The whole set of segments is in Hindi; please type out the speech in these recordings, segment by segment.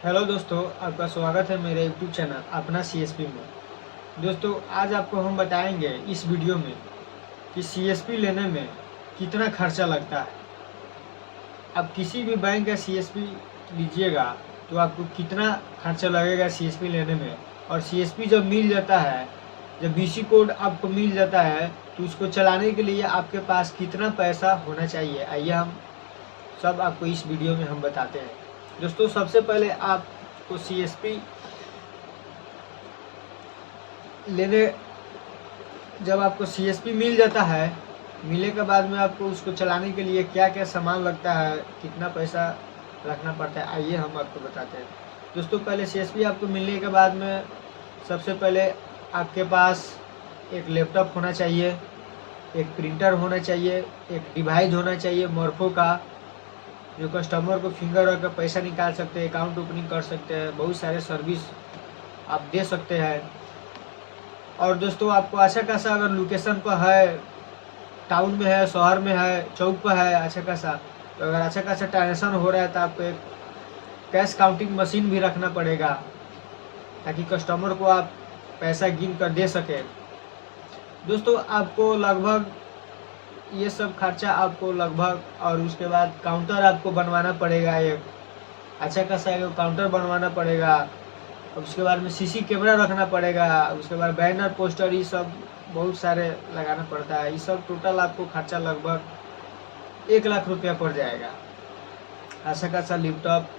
हेलो दोस्तों, आपका स्वागत है मेरे यूट्यूब चैनल अपना सीएसपी में। दोस्तों, आज आपको हम बताएंगे इस वीडियो में कि सीएसपी लेने में कितना खर्चा लगता है। आप किसी भी बैंक का सीएसपी लीजिएगा तो आपको कितना खर्चा लगेगा सीएसपी लेने में, और सीएसपी जब मिल जाता है, जब बीसी कोड आपको मिल जाता है तो उसको चलाने के लिए आपके पास कितना पैसा होना चाहिए, आइए हम सब आपको इस वीडियो में हम बताते हैं। दोस्तों, सबसे पहले आपको सीएसपी लेने जब आपको सीएसपी मिल जाता है, मिलने के बाद में आपको उसको चलाने के लिए क्या क्या सामान लगता है, कितना पैसा रखना पड़ता है, आइए हम आपको बताते हैं। दोस्तों, पहले सीएसपी आपको मिलने के बाद में सबसे पहले आपके पास एक लैपटॉप होना चाहिए, एक प्रिंटर होना चाहिए, एक डिवाइस होना चाहिए मॉर्फो का, जो कस्टमर को फिंगर रख कर पैसा निकाल सकते हैं, अकाउंट ओपनिंग कर सकते हैं, बहुत सारे सर्विस आप दे सकते हैं। और दोस्तों, आपको अच्छा खासा अगर लोकेशन पर है, टाउन में है, शहर में है, चौक पर है अच्छा खासा, तो अगर अच्छा खासा ट्रांजेक्शन हो रहा है तो आपको एक कैश काउंटिंग मशीन भी रखना पड़ेगा, ताकि कस्टमर को आप पैसा गिन कर दे सके। दोस्तों, आपको लगभग ये सब खर्चा आपको लगभग, और उसके बाद काउंटर आपको बनवाना पड़ेगा, एक अच्छा खासा एक काउंटर बनवाना पड़ेगा। और उसके बाद में सीसी कैमरा रखना पड़ेगा, उसके बाद बैनर पोस्टर ये सब बहुत सारे लगाना पड़ता है। ये सब टोटल आपको खर्चा लगभग 1 लाख रुपया पड़ जाएगा। अच्छा खासा लैपटॉप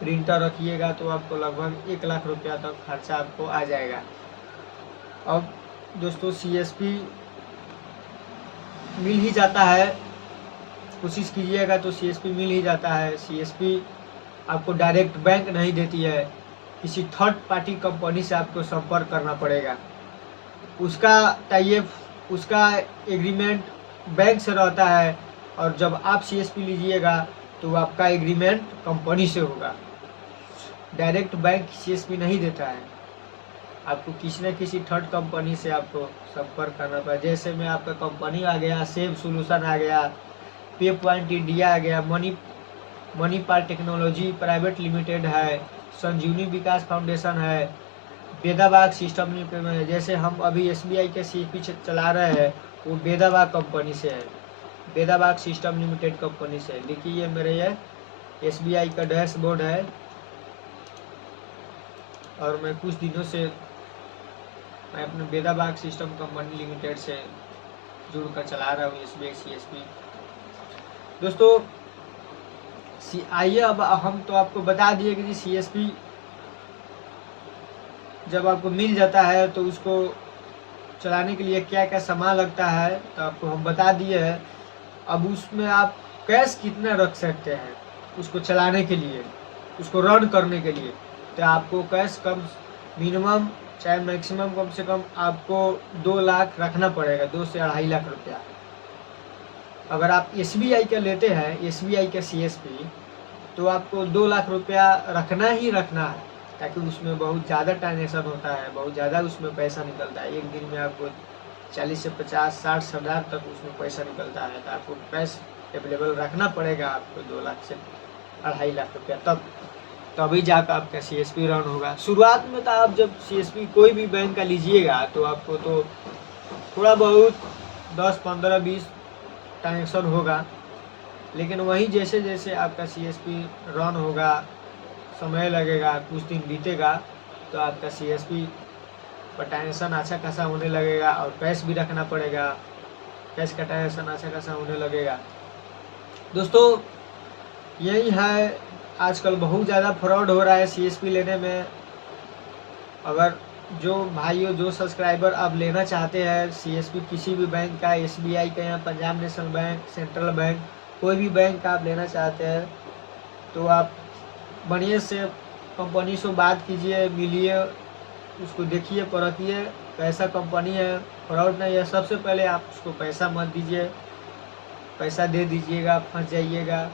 प्रिंटर रखिएगा तो आपको लगभग 1 लाख रुपया तक खर्चा आपको आ जाएगा। अब दोस्तों, सीएसपी मिल ही जाता है, कोशिश कीजिएगा तो सीएसपी मिल ही जाता है। सीएसपी आपको डायरेक्ट बैंक नहीं देती है, किसी थर्ड पार्टी कंपनी से आपको संपर्क करना पड़ेगा। उसका टाइप, उसका एग्रीमेंट बैंक से रहता है, और जब आप सीएसपी लीजिएगा तो आपका एग्रीमेंट कंपनी से होगा। डायरेक्ट बैंक सीएसपी नहीं देता है, आपको किसी न किसी थर्ड कंपनी से आपको संपर्क करना पड़ेगा। जैसे में आपका कंपनी आ गया, सेव सोल्यूशन आ गया, पे पॉइंट इंडिया आ गया, मणिपाल टेक्नोलॉजी प्राइवेट लिमिटेड है, संजीवनी विकास फाउंडेशन है, बेदाबाग सिस्टम लिमिटेड है। जैसे हम अभी एसबीआई के सीपी चला रहे हैं, वो बेदाबाग कंपनी से है, बेदाबाग सिस्टम लिमिटेड कंपनी से। देखिए ये मेरे ये एसबीआई का डैशबोर्ड है, और मैं कुछ दिनों से मैं अपने बेदाबाग सिस्टम कंपनी लिमिटेड से जुड़कर चला रहा हूँ एसबीआई सीएसपी। दोस्तों, आइए अब हम तो आपको बता दिए कि सीएसपी जब आपको मिल जाता है तो उसको चलाने के लिए क्या क्या सामान लगता है तो आपको हम बता दिए हैं। अब उसमें आप कैश कितना रख सकते हैं उसको चलाने के लिए, उसको रन करने के लिए, तो आपको कैश कम मिनिमम चाहे मैक्सिमम कम से कम आपको 2 लाख रखना पड़ेगा, 2 से 2.5 लाख रुपया। अगर आप एसबीआई का लेते हैं, एसबीआई का सीएसपी, तो आपको 2 लाख रुपया रखना ही रखना है, ताकि उसमें बहुत ज़्यादा ट्रांजेक्शन होता है, बहुत ज़्यादा उसमें पैसा निकलता है। एक दिन में आपको 40 से 50 60 हज़ार तक उसमें पैसा निकलता है, तो आपको कैश अवेलेबल रखना पड़ेगा आपको 2 लाख से 2.5 लाख रुपया, तभी जाकर आपका सीएसपी रन होगा। शुरुआत में तो आप जब सीएसपी कोई भी बैंक का लीजिएगा तो आपको तो थोड़ा बहुत 10 15 20 ट्रांजेक्शन होगा, लेकिन वही जैसे जैसे आपका सीएसपी रन होगा, समय लगेगा, कुछ दिन बीतेगा, तो आपका सीएसपी पर ट्रांजेक्शन अच्छा खासा होने लगेगा, और कैश भी रखना पड़ेगा, कैश का ट्रांजेक्शन अच्छा खासा होने लगेगा। दोस्तों, यही है, आजकल बहुत ज़्यादा फ्रॉड हो रहा है सीएसपी लेने में। अगर जो भाइयों, जो सब्सक्राइबर आप लेना चाहते हैं सीएसपी किसी भी बैंक का, एसबीआई का या Punjab national bank, central bank, कोई भी बैंक आप लेना चाहते हैं, तो आप बढ़िया से कंपनी से बात कीजिए, मिलिए, उसको देखिए, परखिए कैसा कंपनी है, फ्रॉड नहीं है। सबसे पहले आप उसको पैसा मत दीजिए, पैसा दे दीजिएगा फंस जाइएगा,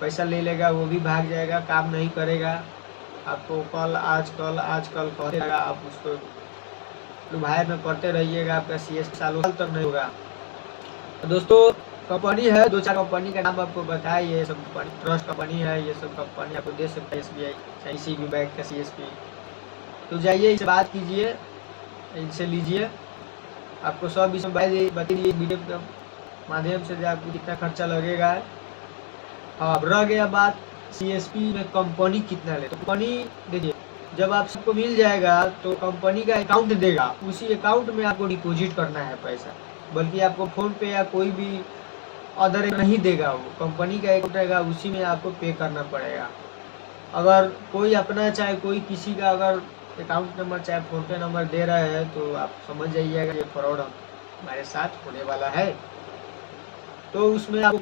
पैसा ले लेगा वो भी भाग जाएगा, काम नहीं करेगा, आपको कल आजकल कहते रहेगा, आप उसको दुभाई में पढ़ते रहिएगा, आपका सीएस सालों साल तक नहीं होगा। तो दोस्तों, कंपनी है, 2-4 कंपनी का नाम आपको बताया, ये सब कंपनी ट्रस्ट कंपनी है, ये सब कंपनी आपको दे सकता है एसबीआई चाहे किसी भी बैंक का सीएसपी। तो जाइए इनसे बात कीजिए, इनसे लीजिए, आपको सब इसमें बता दिए वीडियो के माध्यम से जो आपको कितना खर्चा लगेगा। अब रह गया बात सीएसपी में कंपनी कितना ले, तो कंपनी देखिए जब आप सबको मिल जाएगा तो कंपनी का अकाउंट देगा, उसी अकाउंट में आपको डिपॉजिट करना है पैसा, बल्कि आपको फोन पे या कोई भी अदर नहीं देगा, वो कंपनी का अकाउंट रहेगा उसी में आपको पे करना पड़ेगा। अगर कोई अपना चाहे कोई किसी का अगर अकाउंट नंबर चाहे फोन पे नंबर दे रहा है तो आप समझ जाइएगा ये फ्रॉड हमारे साथ होने वाला है। तो उसमें आपको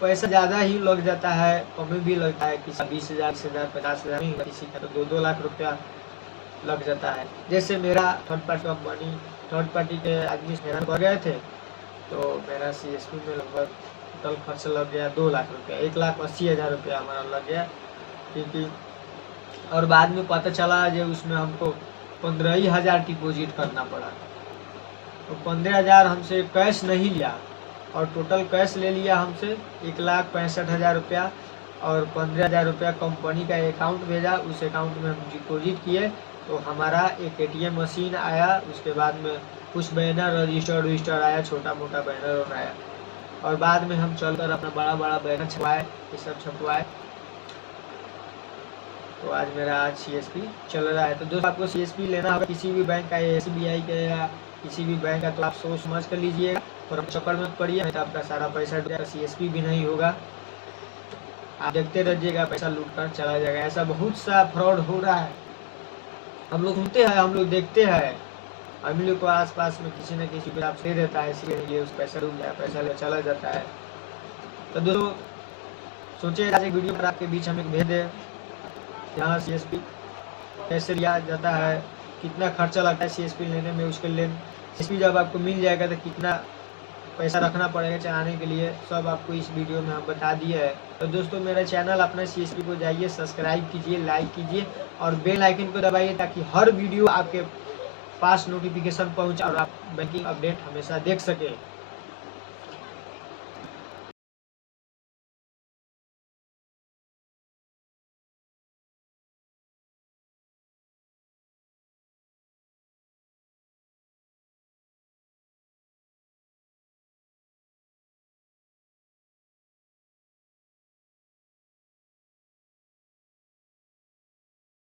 पैसा ज़्यादा ही लग जाता है, कम भी लगता है, किसी 20,000 20,000 50,000 नहीं, किसी का तो 2-2 लाख रुपया लग जाता है। जैसे मेरा थर्ड पार्टी के आदमी हैरान कर गए थे, तो मेरा सीएसपी में लगभग टोटल खर्च लग गया 2 लाख रुपया, 1,80,000 रुपया हमारा लग गया, क्योंकि और बाद में पता चला जो उसमें हमको 15,000 डिपोजिट करना पड़ा। तो 15,000 हमसे कैश नहीं लिया और टोटल कैश ले लिया हमसे 1,65,000 रुपया, और 15,000 रुपया कंपनी का अकाउंट भेजा, उस अकाउंट में हम डिपॉजिट किए। तो हमारा एक एटीएम मशीन आया, उसके बाद में कुछ बैनर रजिस्टर आया, छोटा मोटा बैनर आया, और बाद में हम चलकर अपना बड़ा बैनर छपवाए, ये सब छपवाए। तो आज मेरा सीएसपी चल रहा है। तो दोस्तों आपको सीएसपी लेना होगा किसी भी बैंक का, एसबीआई का या किसी भी बैंक का, तो आप सोच समझ कर लीजिएगा और चक्कर मत पड़िए, नहीं तो आपका सारा पैसा सीएसपी भी नहीं होगा, आप देखते रहिएगा पैसा लूट कर चला जाएगा। ऐसा बहुत सा फ्रॉड हो रहा है, हम लोग सुनते हैं, हम लोग देखते हैं, हम लोग को आस पास में किसी न किसी पे आप दे देता है, इसलिए उस पैसा डूब जाए, पैसा ले चला जाता है। तो दोस्तों सोचिए आज एक वीडियो पर आपके बीच हम एक भेज दें, यहाँ सीएसपी कैसे लिया जाता है, कितना खर्चा लगता है सीएसपी लेने में, उसके लिए सीएसपी जब आपको मिल जाएगा तो कितना पैसा रखना पड़ेगा चलाने के लिए, सब आपको इस वीडियो में हम बता दिए है। तो दोस्तों मेरा चैनल अपना सीएसपी को जाइए, सब्सक्राइब कीजिए, लाइक कीजिए और बेल आइकन को दबाइए, ताकि हर वीडियो आपके पास नोटिफिकेशन पहुंचे और आप बैंकिंग अपडेट हमेशा देख सके।